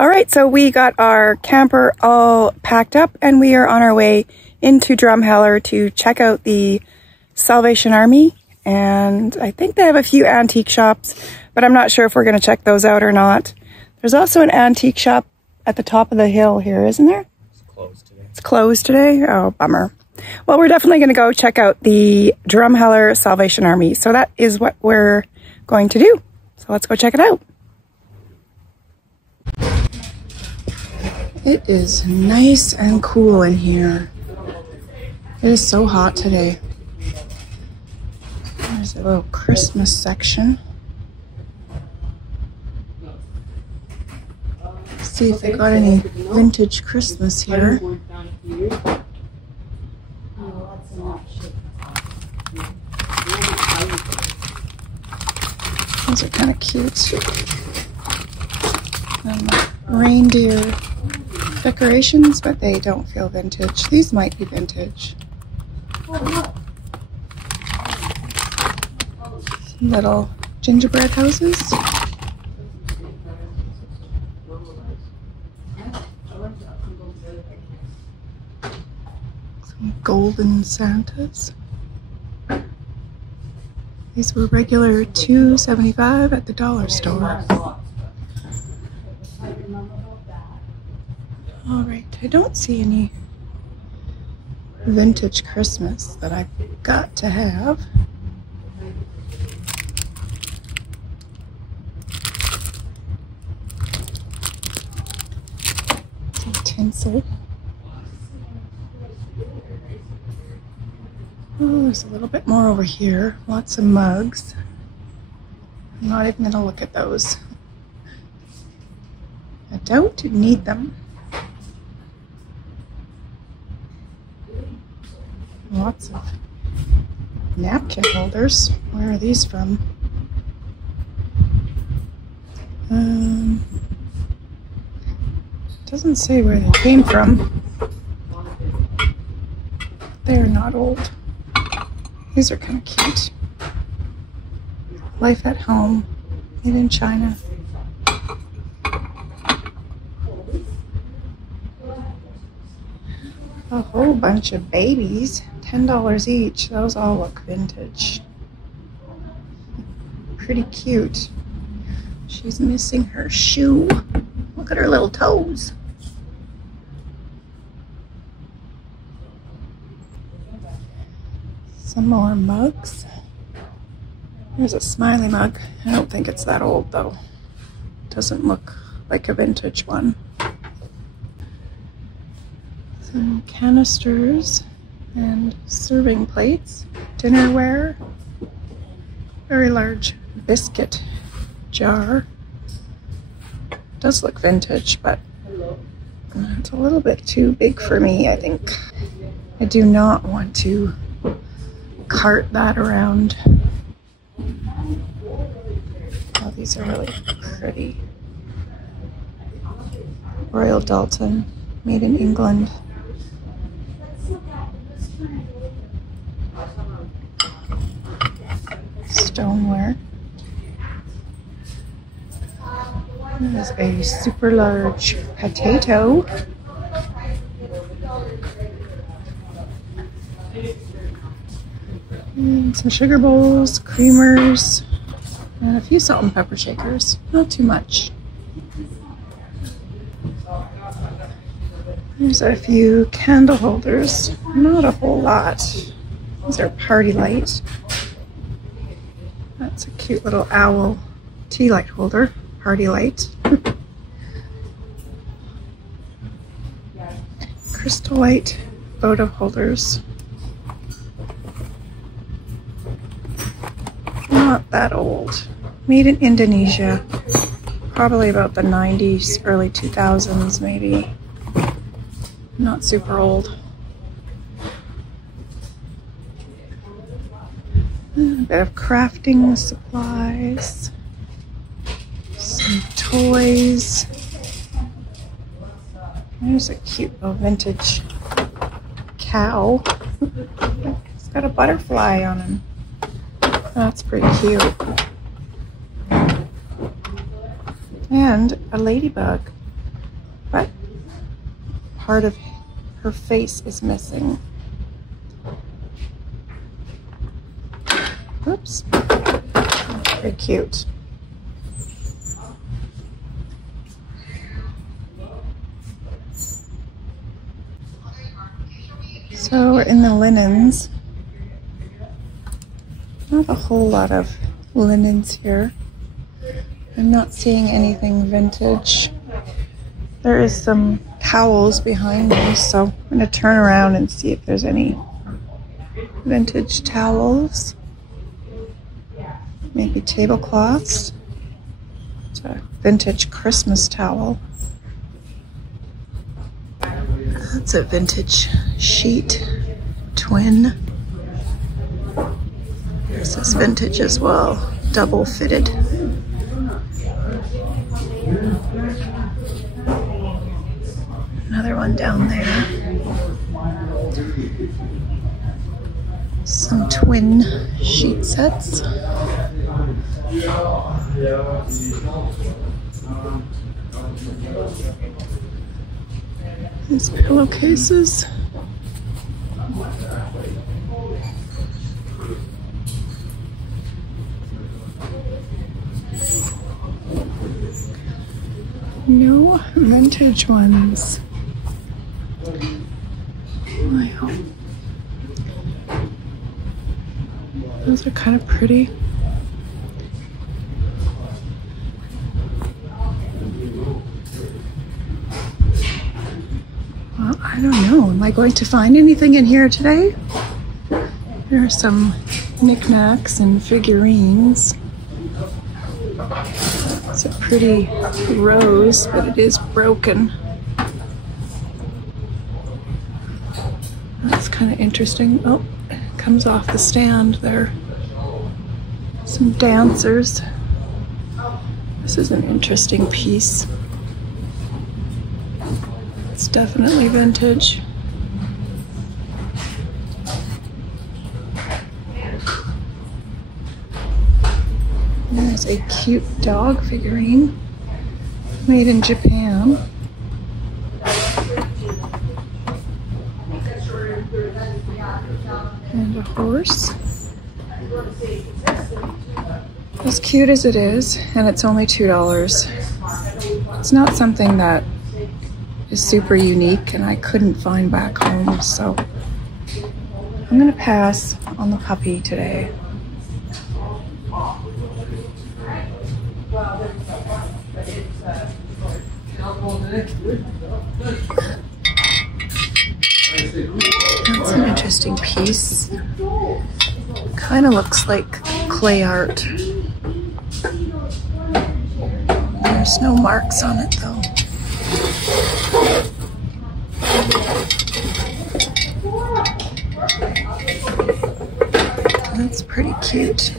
All right, so we got our camper all packed up and we are on our way into Drumheller to check out the Salvation Army. And I think they have a few antique shops, but I'm not sure if we're going to check those out or not. There's also an antique shop at the top of the hill here, isn't there? It's closed today. It's closed today? Oh, bummer. Well, we're definitely going to go check out the Drumheller Salvation Army. So that is what we're going to do. So let's go check it out. It is nice and cool in here. It is so hot today. There's a little Christmas section. Let's see if they got any vintage Christmas here. These are kind of cute. Reindeer decorations, but they don't feel vintage. These might be vintage. Some little gingerbread houses. Some golden Santas. These were regular $2.75 at the dollar store. All right, I don't see any vintage Christmas that I've got to have. Some tinsel. Oh, there's a little bit more over here. Lots of mugs. I'm not even going to look at those. I don't need them. Lots of napkin holders. Where are these from? Doesn't say where they came from. They're not old. These are kind of cute. Life at Home, made in China. A whole bunch of babies, $10 each. Those all look vintage. Pretty cute. She's missing her shoe. Look at her little toes. Some more mugs. There's a smiley mug. I don't think it's that old though. Doesn't look like a vintage one. Some canisters and serving plates, dinnerware, very large biscuit jar. Does look vintage, but it's a little bit too big for me, I think. I do not want to cart that around. Oh, these are really pretty. Royal Dalton, made in England. Stoneware. There's a super large potato. And some sugar bowls, creamers, and a few salt and pepper shakers. Not too much. There's a few candle holders. Not a whole lot. These are party light. That's a cute little owl tea light holder. Party light. Crystal light photo holders. Not that old. Made in Indonesia. Probably about the 90s, early 2000s maybe. Not super old. A bit of crafting supplies. Some toys. There's a cute little vintage cow. It's got a butterfly on him. That's pretty cute. And a ladybug. but part of her face is missing. Oops. Very cute. So we're in the linens. Not a whole lot of linens here. I'm not seeing anything vintage. There is some towels behind me, so I'm going to turn around and see if there's any vintage towels. Maybe tablecloths. It's a vintage Christmas towel. That's a vintage sheet, twin. This is vintage as well, double fitted. Another one down there. Some twin sheet sets. These pillowcases. No vintage ones. Wow. Those are kind of pretty. Well, I don't know. Am I going to find anything in here today? There are some knickknacks and figurines. It's a pretty rose, but it is broken. That's kind of interesting. Oh, it comes off the stand there. Some dancers. This is an interesting piece. It's definitely vintage. There's a cute dog figurine made in Japan. And a horse. As cute as it is, and it's only $2. It's not something that is super unique and I couldn't find back home, so I'm gonna pass on the puppy today. That's an interesting piece. Kind of looks like clay art. There's no marks on it though. That's pretty cute.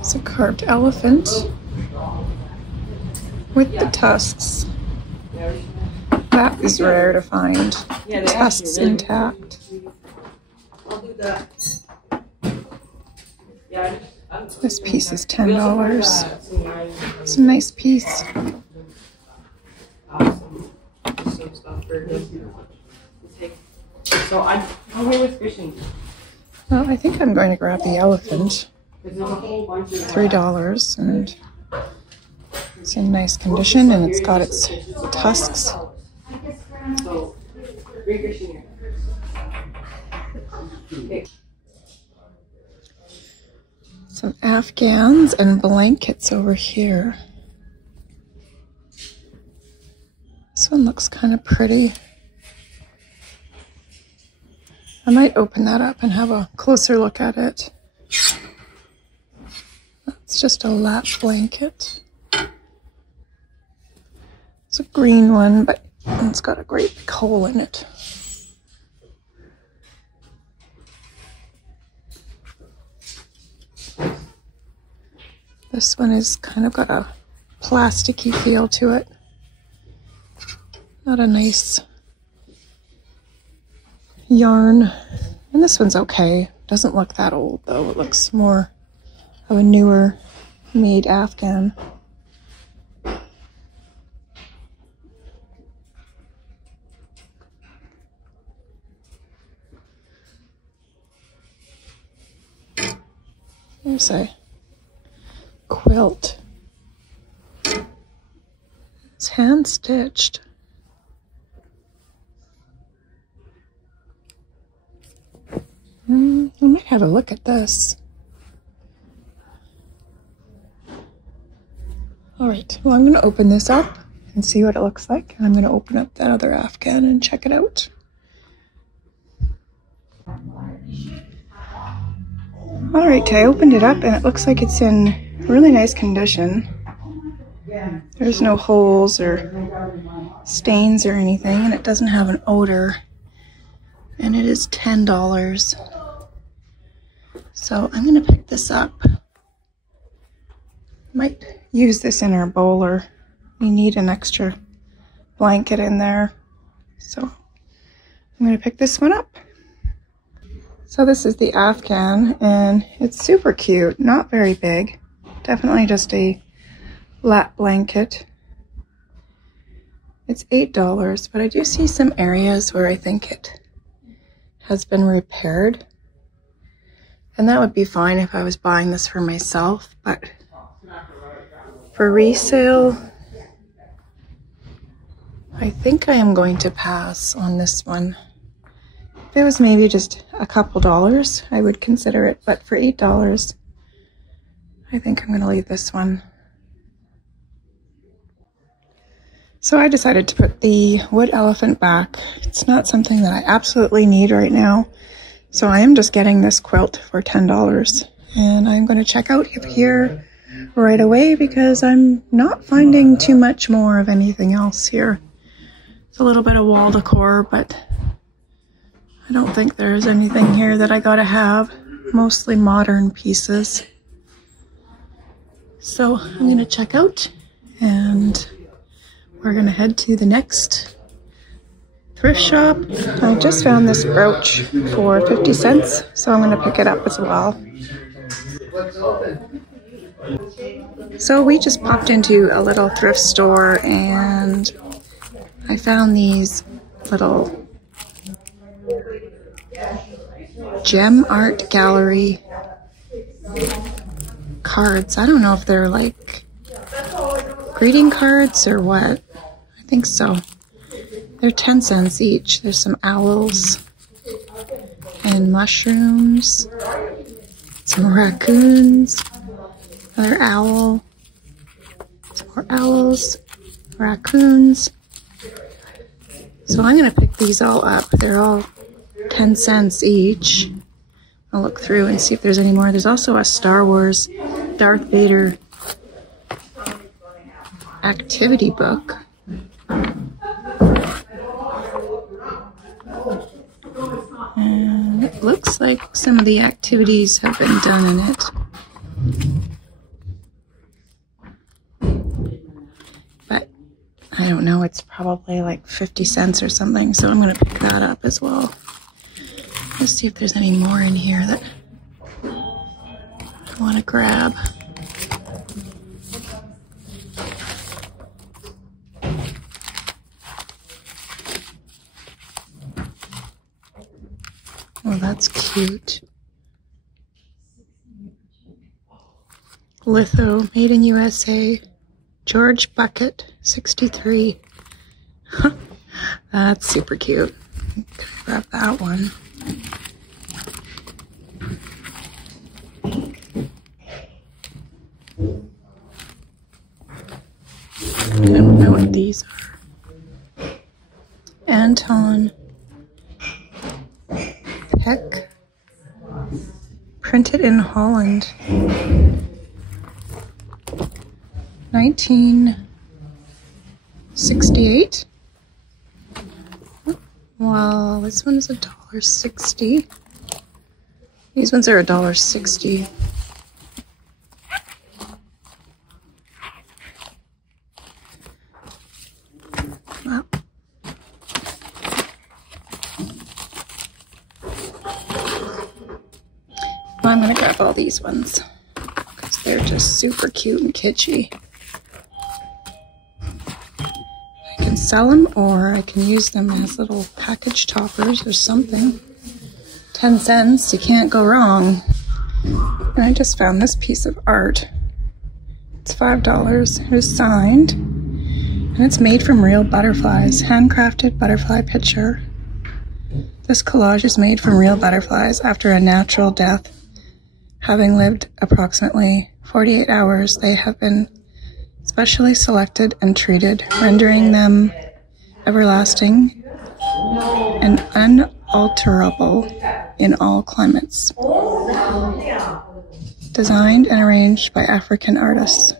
It's a carved elephant with the tusks. That is rare to find. The tusks intact. This piece is $10. It's a nice piece. Well, I think I'm going to grab the elephant. $3, and it's in nice condition, and it's got its tusks. Some Afghans and blankets over here. This one looks kind of pretty. I might open that up and have a closer look at it. That's just a lap blanket. It's a green one, but it's got a great big hole in it. This one is kind of got a plasticky feel to it. Not a nice yarn. And this one's okay. Doesn't look that old though. It looks more of a newer made Afghan. There's a quilt. It's hand stitched. I might have a look at this. All right, well, I'm going to open this up and see what it looks like. And I'm going to open up that other Afghan and check it out. All right, I opened it up and it looks like it's in really nice condition. There's no holes or stains or anything, and it doesn't have an odor. And it is $10. So I'm going to pick this up. Might use this in our Boler. We need an extra blanket in there. So I'm going to pick this one up. So this is the Afghan, and it's super cute. Not very big. Definitely just a lap blanket. It's $8, but I do see some areas where I think it has been repaired. And that would be fine if I was buying this for myself, but for resale, I think I am going to pass on this one. If it was maybe just a couple dollars, I would consider it, but for $8, I think I'm going to leave this one. So I decided to put the wood elephant back. It's not something that I absolutely need right now, so I am just getting this quilt for $10, and I'm going to check out here right away because I'm not finding too much more of anything else here. It's a little bit of wall decor, but I don't think there's anything here that I gotta have. Mostly modern pieces. So I'm gonna check out and we're gonna head to the next thrift shop. I just found this brooch for 50 cents, so I'm gonna pick it up as well. So we just popped into a little thrift store and I found these little gem art gallery cards. I don't know if they're like greeting cards or what. I think so. They're 10 cents each. There's some owls and mushrooms, some raccoons, another owl, some more owls, raccoons. So I'm going to pick these all up. They're all 10 cents each. I'll look through and see if there's any more. There's also a Star Wars Darth Vader activity book. And it looks like some of the activities have been done in it. But I don't know, it's probably like 50 cents or something, so I'm going to pick that up as well. Let's see if there's any more in here that I want to grab. Oh, that's cute. Litho, made in USA. George Bucket, 63. That's super cute. I'm gonna grab that one. I don't know what these are. Anton Peck, printed in Holland. 1968. Well, this one is $1.60. These ones are $1.60. Well, I'm gonna grab all these ones. just super cute and kitschy. I can sell them or I can use them as little package toppers or something. 10 cents, you can't go wrong. And I just found this piece of art. It's $5. It is signed. And it's made from real butterflies. Handcrafted butterfly picture. This collage is made from real butterflies after a natural death. Having lived approximately 48 hours, they have been specially selected and treated, rendering them everlasting and unalterable in all climates. Designed and arranged by African artists.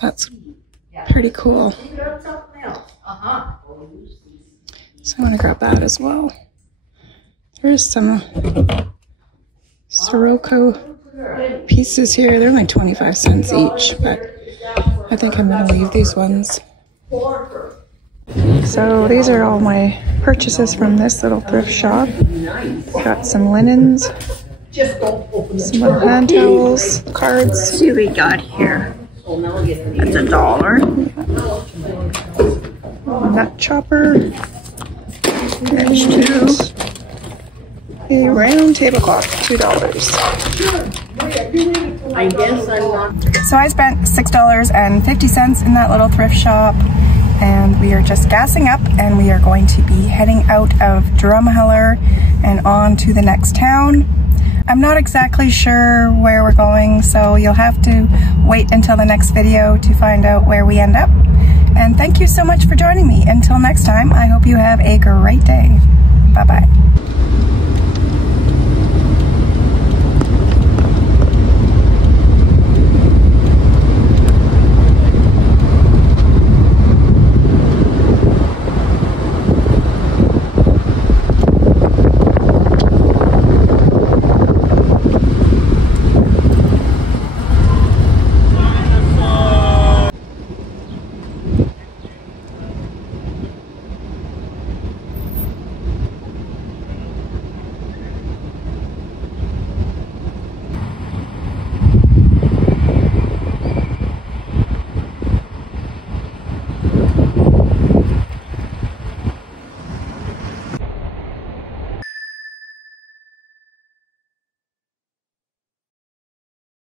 That's pretty cool. So I want to grab that as well. There's some Sirocco pieces here. They're like 25 cents each, but I think I'm going to leave these ones. So these are all my purchases from this little thrift shop. Got some linens, some little hand towels, cards. Let's see what we got here. That's $1. Nut chopper. That's $2. A round tablecloth, $2. I guess I'm not. So I spent $6.50 in that little thrift shop, and we are just gassing up, and we are going to be heading out of Drumheller and on to the next town. I'm not exactly sure where we're going, so you'll have to wait until the next video to find out where we end up. And thank you so much for joining me. Until next time, I hope you have a great day. Bye-bye.